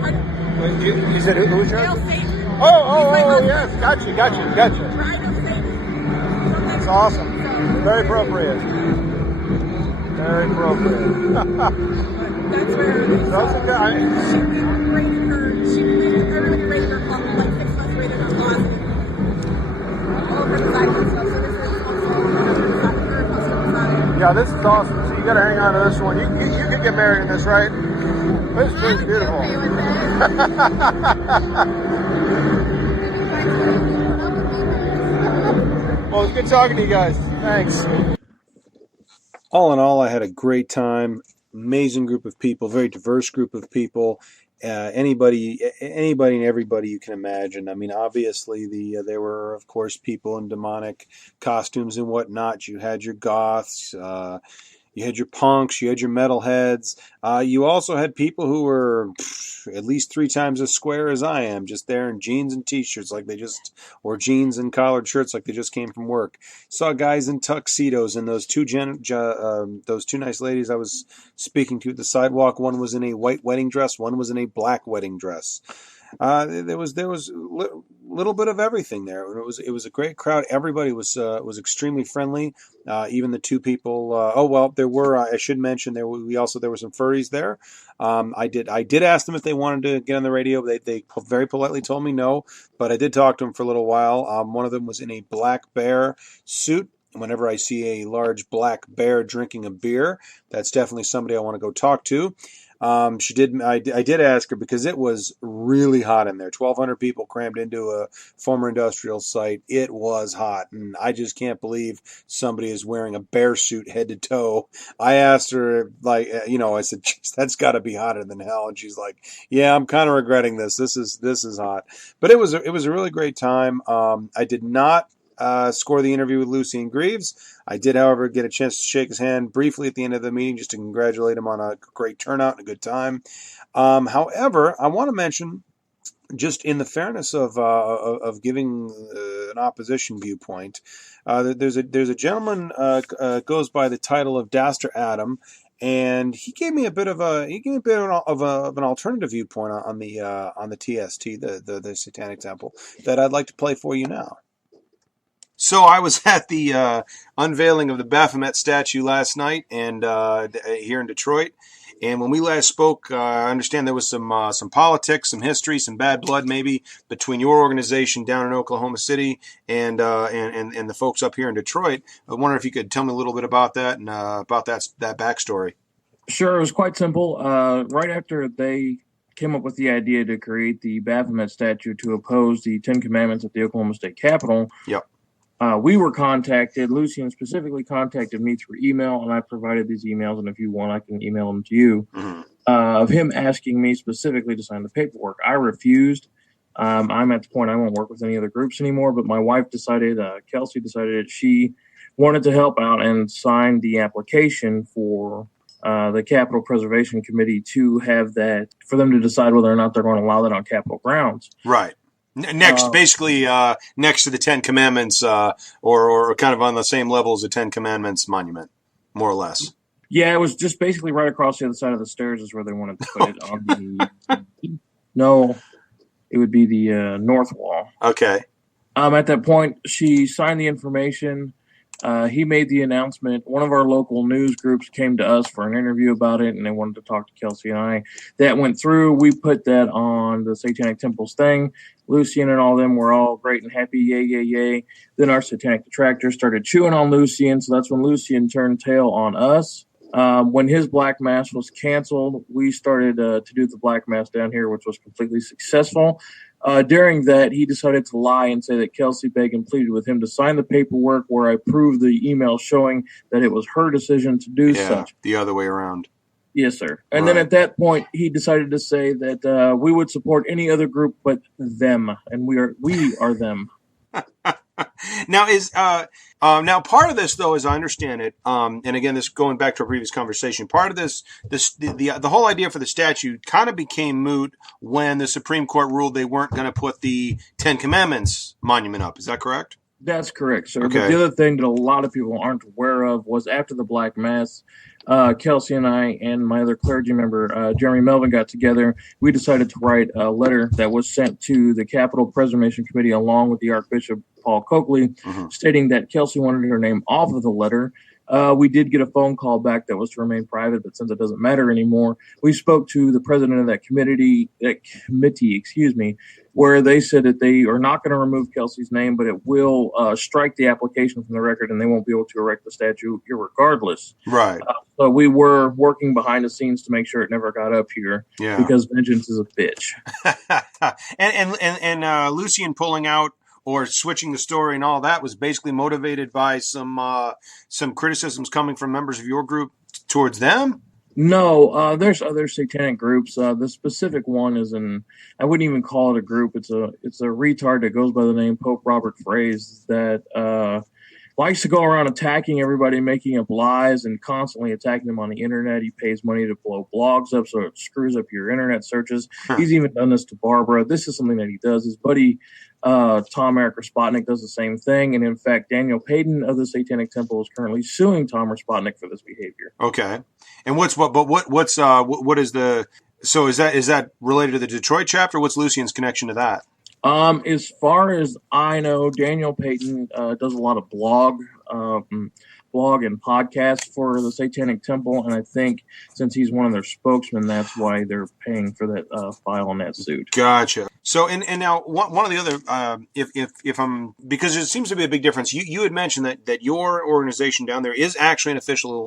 Pardon? Wait, you said who's yours? Real Satan. Oh, yes. Got you. Bride of Satan. That's awesome. Very appropriate. Very appropriate. That's where That's a guy. she rated her. Everybody rated her like 6 months rated her closet. All of her design and stuff. So this is also her custom design. Yeah, this is awesome. So you got to hang on to this one. You could get married in this, right? This is beautiful. Okay with Well, it's good talking to you guys. Thanks. All in all, I had a great time. Amazing group of people, very diverse group of people. Anybody and everybody you can imagine. I mean, obviously, there were, of course, people in demonic costumes and whatnot. You had your goths, you had your punks, you had your metalheads. You also had people who were at least 3 times as square as I am, just there in jeans and t-shirts, or jeans and collared shirts like they just came from work. Saw guys in tuxedos, and those two nice ladies I was speaking to at the sidewalk. One was in a white wedding dress, one was in a black wedding dress. There was little bit of everything there. It was a great crowd. Everybody was extremely friendly. Even the 2 people. There were. I should mention there were some furries there. I did ask them if they wanted to get on the radio. They very politely told me no, but I did talk to them for a little while. One of them was in a black bear suit. Whenever I see a large black bear drinking a beer, that's definitely somebody I want to go talk to. She did. I did ask her because it was really hot in there. 1,200 people crammed into a former industrial site. It was hot, and I just can't believe somebody is wearing a bear suit head to toe. I asked her, like, I said, "Geez, that's got to be hotter than hell," and she's like, "Yeah, I'm kind of regretting this. This is hot." But it was a really great time. I did not score the interview with Lucian Greaves. I did, however, get a chance to shake his hand briefly at the end of the meeting just to congratulate him on a great turnout and a good time. However, I want to mention, just in the fairness of giving an opposition viewpoint, there's a gentleman goes by the title of Dastar Adam, and he gave me a bit of an alternative viewpoint on the TST, the Satanic Temple, that I'd like to play for you now. So I was at the unveiling of the Baphomet statue last night, and here in Detroit. And when we last spoke, I understand there was some politics, some history, some bad blood maybe between your organization down in Oklahoma City and the folks up here in Detroit. I wonder if you could tell me a little bit about that and about that backstory. Sure, it was quite simple. Right after they came up with the idea to create the Baphomet statue to oppose the Ten Commandments at the Oklahoma State Capitol. Yep. We were contacted. Lucian specifically contacted me through email, and I provided these emails, and if you want, I can email them to you, of him asking me specifically to sign the paperwork. I refused. I'm at the point I won't work with any other groups anymore, but my wife decided, Kelsey decided that she wanted to help out and sign the application for the Capitol Preservation Committee to have that, for them to decide whether or not they're going to allow that on Capitol grounds. Right. Basically next to the Ten Commandments, or kind of on the same level as the Ten Commandments monument, more or less. Yeah, it was just basically right across the other side of the stairs is where they wanted to put it on the. No, it would be the north wall. Okay. At that point, she signed the information. He made the announcement. One of our local news groups came to us for an interview about it, and they wanted to talk to Kelsey and I. That went through. We put that on the Satanic Temple's thing. Lucian and all of them were all great and happy. Yay, yay, yay. Then our Satanic Detractors started chewing on Lucian, so that's when Lucian turned tail on us. When his Black Mass was canceled, we started to do the Black Mass down here, which was completely successful. During that, he decided to lie and say that Kelsey begged and pleaded with him to sign the paperwork where I proved the email showing that it was her decision to do such. The other way around. Yes, sir. And then at that point, he decided to say that we would support any other group but them, and we are them. Now now part of this, though, as I understand it, and again, this going back to our previous conversation, part of the whole idea for the statute kind of became moot when the Supreme Court ruled they weren't going to put the Ten Commandments monument up. Is that correct? That's correct, sir. Okay. But the other thing that a lot of people aren't aware of was after the Black Mass, Kelsey and I and my other clergy member, Jeremy Melvin, got together. We decided to write a letter that was sent to the Capitol Preservation Committee along with the Archbishop Paul Coakley, stating that Kelsey wanted her name off of the letter. We did get a phone call back that was to remain private, but since it doesn't matter anymore, we spoke to the president of that committee, where they said that they are not going to remove Kelsey's name, but it will strike the application from the record, and they won't be able to erect the statue irregardless. Right. So we were working behind the scenes to make sure it never got up here, because vengeance is a bitch. and Lucian pulling out or switching the story and all that was basically motivated by some criticisms coming from members of your group towards them? No, there's other satanic groups. The specific one is I wouldn't even call it a group. It's a retard that goes by the name Pope Robert Fraze that likes to go around attacking everybody, making up lies, and constantly attacking them on the internet. He pays money to blow blogs up so it screws up your internet searches. He's even done this to Barbara. This is something that he does. His buddy Tom Eric Spotnik does the same thing, and in fact, Daniel Payton of the Satanic Temple is currently suing Tom Spotnik for this behavior. Okay, and is that related to the Detroit chapter? What's Lucian's connection to that? As far as I know, Daniel Payton does a lot of blog and podcasts for the Satanic Temple, and I think since he's one of their spokesmen, that's why they're paying for that file on that suit. Gotcha. So, and now one of the other, if I'm, because it seems to be a big difference. You had mentioned that your organization down there is actually an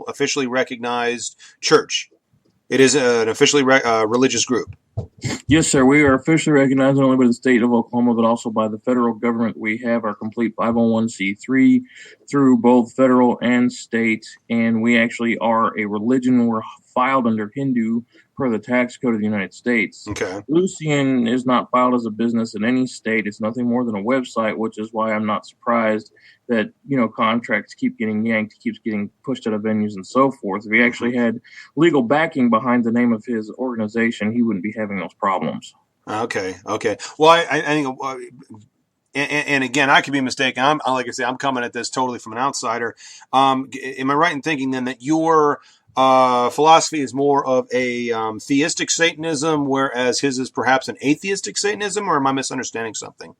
officially recognized church. It is an officially religious group. Yes, sir. We are officially recognized not only by the state of Oklahoma, but also by the federal government. We have our complete 501c3 through both federal and state, and we actually are a religion. We're filed under Hindu per the tax code of the United States. Okay. Lucian is not filed as a business in any state. It's nothing more than a website, which is why I'm not surprised that, contracts keep getting yanked, keeps getting pushed out of venues and so forth. If he actually had legal backing behind the name of his organization, he wouldn't be having those problems. Okay. Well, I think, and again, I could be mistaken. I'm like I say, I'm coming at this totally from an outsider. Am I right in thinking then that your philosophy is more of a theistic Satanism, whereas his is perhaps an atheistic Satanism, or am I misunderstanding something?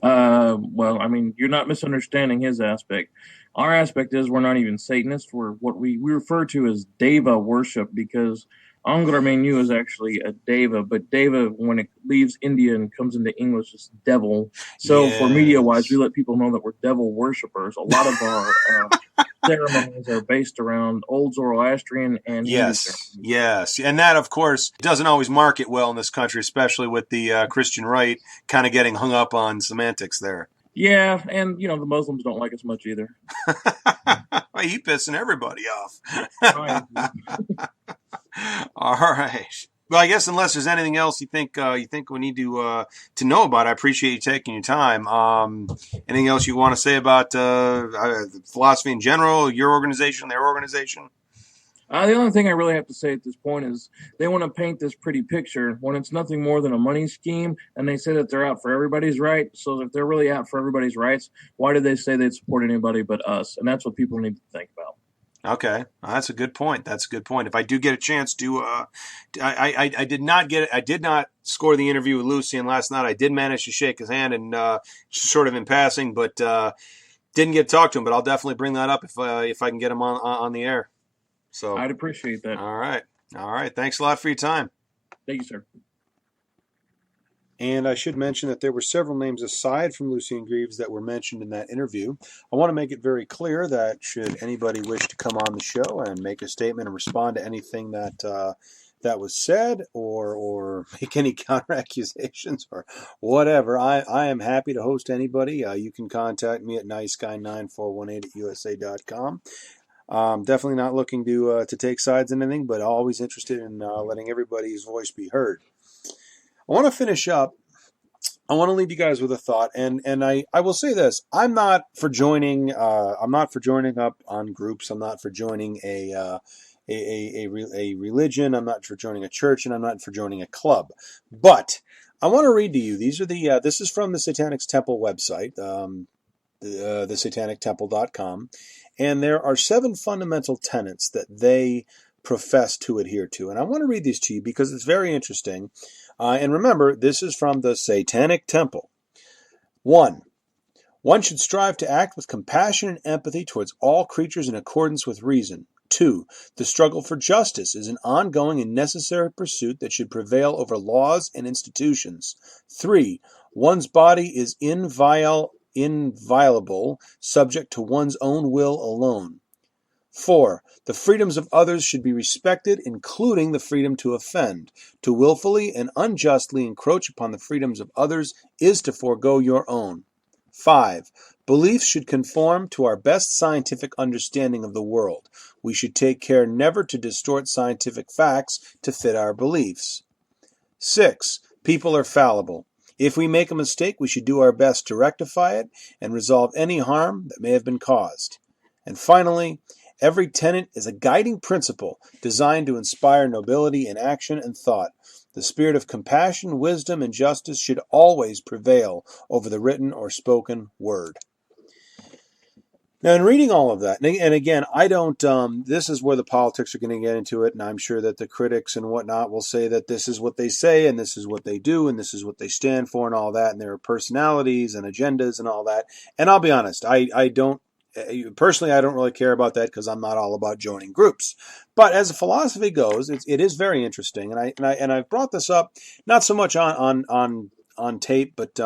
Well, I mean, you're not misunderstanding his aspect. Our aspect is we're not even Satanists. We're what we refer to as Deva worship, because Angra Mainyu is actually a Deva, but Deva, when it leaves India and comes into English, is devil. So for media-wise, we let people know that we're devil worshippers. A lot of our ceremonies are based around Old Zoroastrian and Hindu ceremonies. Yes. And that, of course, doesn't always market well in this country, especially with the Christian right kind of getting hung up on semantics there. Yeah, and, the Muslims don't like us much either. Well, you pissing everybody off. All right. Well, I guess unless there's anything else you think we need to know about, I appreciate you taking your time. Anything else you want to say about philosophy in general, your organization, their organization? The only thing I really have to say at this point is they want to paint this pretty picture when it's nothing more than a money scheme, and they say that they're out for everybody's right. So if they're really out for everybody's rights, why did they say they'd support anybody but us? And that's what people need to think about. Okay, that's a good point. If I do get a chance to, I did not score the interview with Lucian last night. I did manage to shake his hand and sort of in passing, but didn't get to talk to him. But I'll definitely bring that up if I can get him on the air. So I'd appreciate that. All right. Thanks a lot for your time. Thank you, sir. And I should mention that there were several names aside from Lucian Greaves that were mentioned in that interview. I want to make it very clear that should anybody wish to come on the show and make a statement and respond to anything that was said or make any counter accusations or whatever, I am happy to host anybody. You can contact me at niceguy9418@usa.com. Definitely not looking to take sides in anything, but always interested in letting everybody's voice be heard. I want to finish up. I want to leave you guys with a thought, and I will say this: I'm not for joining. I'm not for joining up on groups. I'm not for joining a religion. I'm not for joining a church, and I'm not for joining a club. But I want to read to you. These are the. This is from the Satanic Temple website, the satanictemple.com, and there are 7 fundamental tenets that they profess to adhere to, and I want to read these to you because it's very interesting. And remember, this is from the Satanic Temple. 1. One should strive to act with compassion and empathy towards all creatures in accordance with reason. 2. The struggle for justice is an ongoing and necessary pursuit that should prevail over laws and institutions. 3. One's body is inviolable, subject to one's own will alone. 4. The freedoms of others should be respected, including the freedom to offend. To willfully and unjustly encroach upon the freedoms of others is to forego your own. 5. Beliefs should conform to our best scientific understanding of the world. We should take care never to distort scientific facts to fit our beliefs. 6. People are fallible. If we make a mistake, we should do our best to rectify it and resolve any harm that may have been caused. And finally, every tenet is a guiding principle designed to inspire nobility in action and thought. The spirit of compassion, wisdom, and justice should always prevail over the written or spoken word. Now, in reading all of that, and again, I don't, this is where the politics are going to get into it, and I'm sure that the critics and whatnot will say that this is what they say, and this is what they do, and this is what they stand for, and all that, and there are personalities and agendas and all that. And I'll be honest, personally, I don't really care about that because I'm not all about joining groups. But as a philosophy goes, it is very interesting, and I've brought this up not so much on tape, but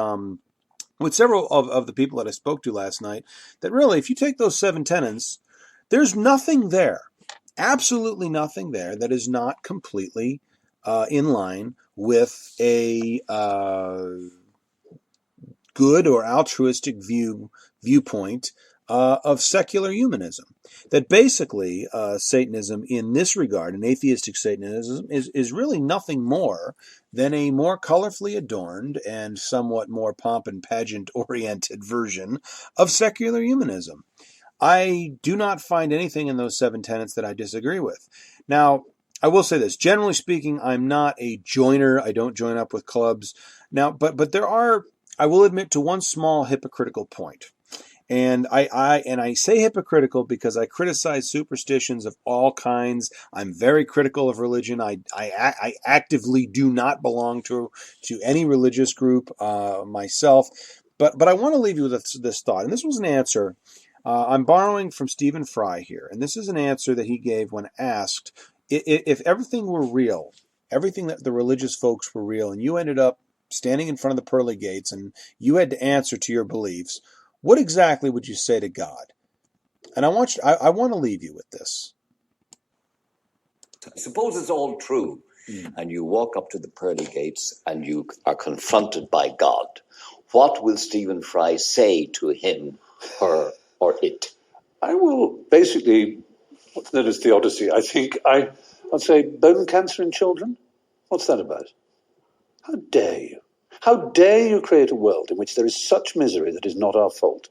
with several of the people that I spoke to last night. That really, if you take those 7 tenets, there's nothing there absolutely nothing there that is not completely in line with a good or altruistic viewpoint of secular humanism. That basically Satanism in this regard, and atheistic Satanism, is really nothing more than a more colorfully adorned and somewhat more pomp and pageant oriented version of secular humanism. I do not find anything in those 7 tenets that I disagree with. Now, I will say this. Generally speaking, I'm not a joiner. I don't join up with clubs. Now, but there are, I will admit to one small hypocritical point. And I say hypocritical because I criticize superstitions of all kinds. I'm very critical of religion. I actively do not belong to any religious group myself. But I want to leave you with this thought. And this was an answer. I'm borrowing from Stephen Fry here. And this is an answer that he gave when asked if everything were real, everything that the religious folks were real, and you ended up standing in front of the pearly gates and you had to answer to your beliefs, what exactly would you say to God? And I want to leave you with this. Suppose it's all true, and you walk up to the pearly gates and you are confronted by God. What will Stephen Fry say to him, her, or it? I will basically, what's known as theodicy, I think. I'd say bone cancer in children? What's that about? How dare you? How dare you create a world in which there is such misery that is not our fault?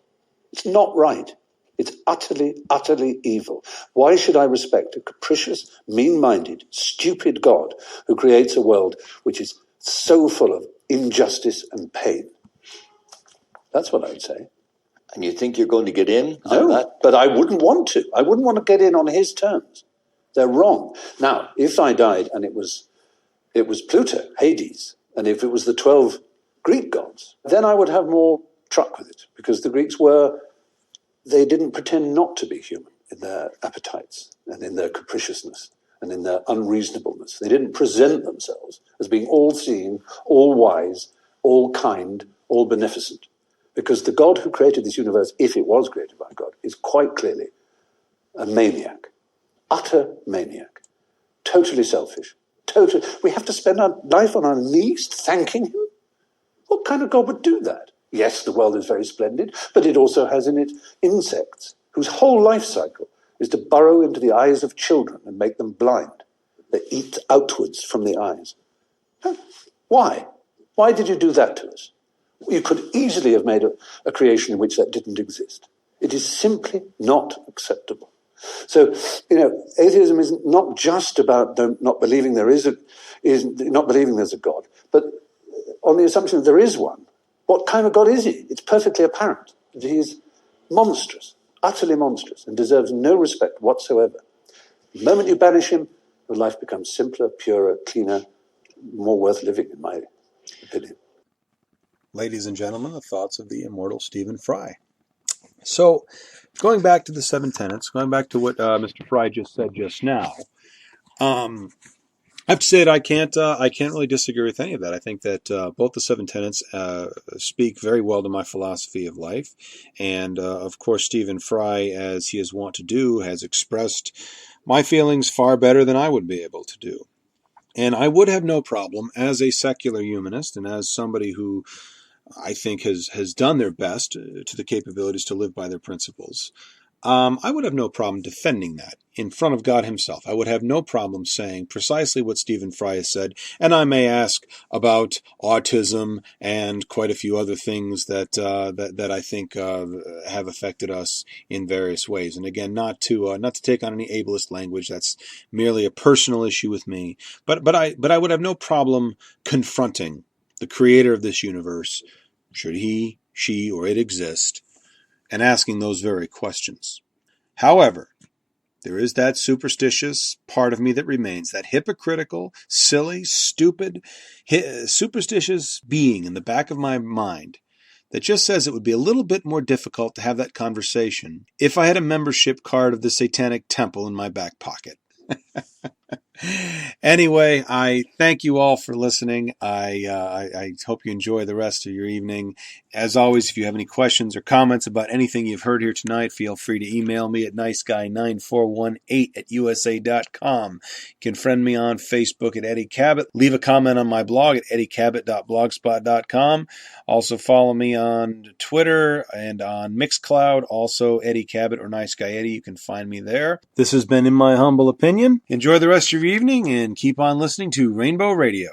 It's not right. It's utterly, utterly evil. Why should I respect a capricious, mean-minded, stupid God who creates a world which is so full of injustice and pain? That's what I would say. And you think you're going to get in on that? No, but I wouldn't want to. I wouldn't want to get in on his terms. They're wrong. Now, if I died and it was Pluto, Hades, and if it was the 12 Greek gods, then I would have more truck with it, because the Greeks they didn't pretend not to be human in their appetites and in their capriciousness and in their unreasonableness. They didn't present themselves as being all-seeing, all-wise, all-kind, all-beneficent, because the God who created this universe, if it was created by God, is quite clearly a maniac, utter maniac, totally selfish. We have to spend our life on our knees thanking him? What kind of God would do that? Yes, the world is very splendid, but it also has in it insects whose whole life cycle is to burrow into the eyes of children and make them blind. They eat outwards from the eyes. Why? Why did you do that to us? You could easily have made a creation in which that didn't exist. It is simply not acceptable. So, atheism is not just about not believing there's a God, but on the assumption that there is one. What kind of God is he? It's perfectly apparent that he is monstrous, utterly monstrous, and deserves no respect whatsoever. The moment you banish him, your life becomes simpler, purer, cleaner, more worth living, in my opinion. Ladies and gentlemen, the thoughts of the immortal Stephen Fry. So, going back to the 7 tenets, going back to what Mr. Fry just said just now, I have to say that I can't really disagree with any of that. I think that both the 7 tenets speak very well to my philosophy of life, and of course Stephen Fry, as he is wont to do, has expressed my feelings far better than I would be able to do. And I would have no problem, as a secular humanist and as somebody who I think has done their best to the capabilities to live by their principles, I would have no problem defending that in front of God himself. I would have no problem saying precisely what Stephen Fry has said, and I may ask about autism and quite a few other things that I think have affected us in various ways. And again, not to take on any ableist language. That's merely a personal issue with me. But I would have no problem confronting the creator of this universe, should he, she, or it exist, and asking those very questions. However, there is that superstitious part of me that remains, that hypocritical, silly, stupid, superstitious being in the back of my mind that just says it would be a little bit more difficult to have that conversation if I had a membership card of the Satanic Temple in my back pocket. Anyway, I thank you all for listening. I hope you enjoy the rest of your evening. As always, if you have any questions or comments about anything you've heard here tonight, feel free to email me at niceguy9418@usa.com. You can friend me on Facebook at Eddie Cabot. Leave a comment on my blog at eddiecabot.blogspot.com. Also follow me on Twitter and on Mixcloud, also Eddie Cabot or Niceguy Eddie. You can find me there. This has been In My Humble Opinion. Enjoy the rest of your evening and keep on listening to Rainbow Radio.